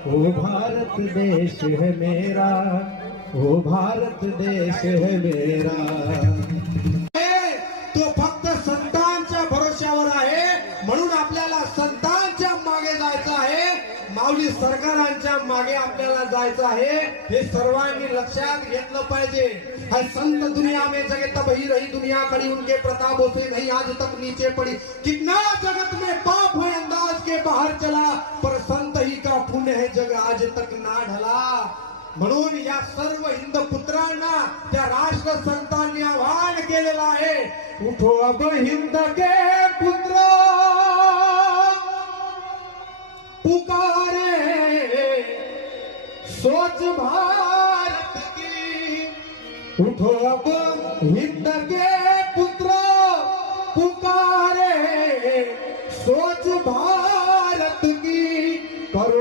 ओ भारत देश है मेरा, ओ भारत देश है मेरा। तो फक्त संतांच्या भरोश्यावर आहे, म्हणून आपल्याला संतांच्या मागे जायचं आहे, माऊली सरकारांच्या मागे आपल्याला जायचं आहे। हे सर्वांनी लक्षात घेतलं पाहिजे। है संत दुनिया में जगह तब ही रही दुनिया खड़ी, उनके प्रतापों से नहीं आज तक नीचे पड़ी। कितना जगत में पाप है अंदाज के बाहर चला, पर संत ही का पुण्य है जग आज तक ना ढला। म्हणून या सर्व हिंद पुत्रांना त्या राष्ट्र संतांनी आवाहन केलेलं आहे, उठो अब हिंद के पुत्र पुकारे सोच भारत की, उठो अब हिंद के